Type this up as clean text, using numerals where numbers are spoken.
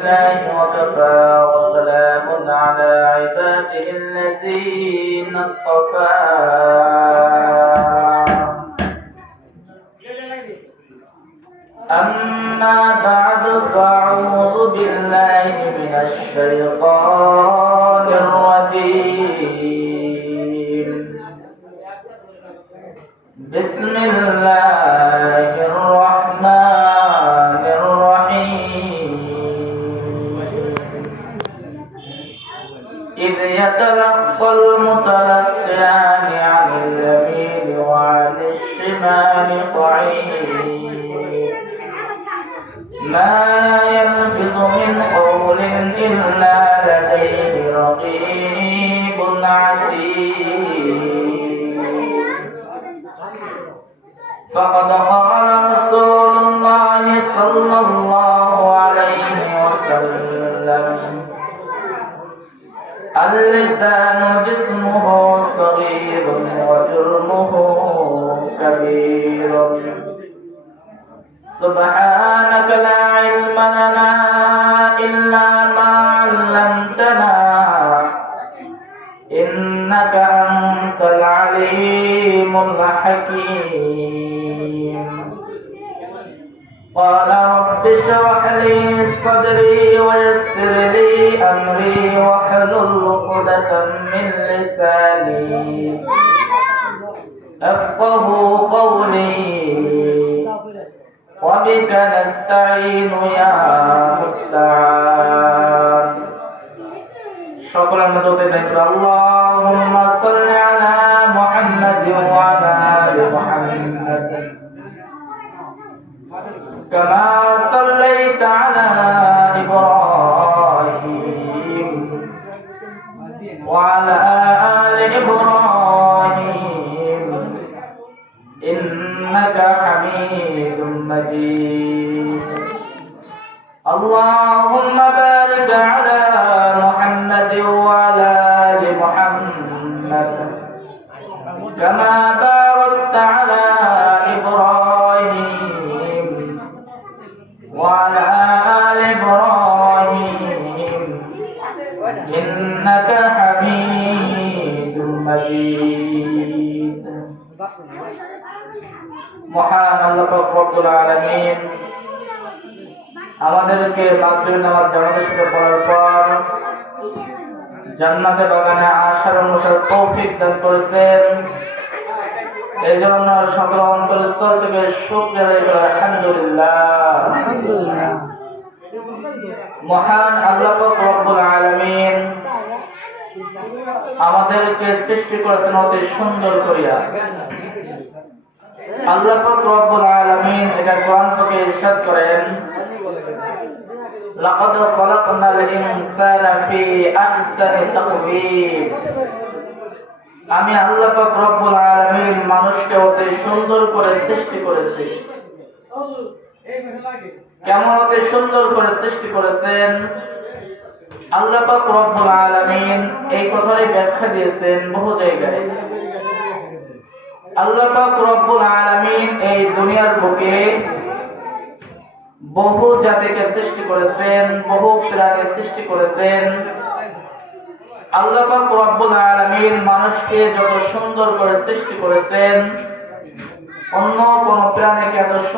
الله وكفى وسلام على عباده الذين اصطفى أما بعد فأعوذ بالله من الشيطان الرجيم بسم الله الرحمن الرحيم إذ يتلقى المتلقيان عن اليمين وعن الشمال قعيد ما يلفظ من قول إلا لديه رقيب عتيد فقد قال رسول الله صلى الله عليه وسلم اللسان جسمه صغير وجرمه كبير سبحانك لا علم لنا إلا ما علمتنا إنك أنت العليم الحكيم قال رب اشرح لي صدري ويسر لي أمري واحلل عقدة من لساني أفقه قولي وبك نستعين يا مستعان شكرا لله اللهم صل على محمد وعلى آل محمد كما صليت على إبراهيم وعلى آل إبراهيم إنك حميد مجيد اللهم بارك على محمد وعلى آل محمد كما باركت على إبراهيم وعلى آل إبراهيم إنك حميد مجيد মহান আল্লাহ রব্বুল আলামিন আমাদেরকে মাগরিব নামাজ জামাতের সাথে পড়ার পর জান্নাতের বাগানে আসার অনুসার তৌফিক দান করেছেন। এই জন্য সকল অন্তরস্থল থেকে শুকরিয়া আদায় করি আলহামদুলিল্লাহ। মহান আল্লাহ রব্বুল আলামিন আমাদেরকে সৃষ্টি করেছেন অতি সুন্দর করিয়া। আল্লাহ পাক রব্বুল আলামিন এটা কোরআন থেকে ইরশাদ করেন লাকাদ খালাকনাল ইনসানা ফি আহসানি তাকওয়িম আমি আল্লাহ পাক রব্বুল আলামিন মানুষকে অতি সুন্দর করে সৃষ্টি করেছি। কেমন অতি সুন্দর করে সৃষ্টি করেছেন আল্লাহ পাক রব্বুল আলামিন এই কথারই ব্যাখ্যা দিয়েছেন বহু জায়গায়। আল্লাহ পাক রব্বুল আলামিন এই দুনিয়ার বুকে বহু জাতিকে সৃষ্টি করেছেন, বহু প্রাণী সৃষ্টি করেছেন। আল্লাহ পাক রব্বুল আলামিন মানুষকে যত সুন্দর করে সৃষ্টি করেছেন অন্য কোন প্রাণীকে এত সুন্দর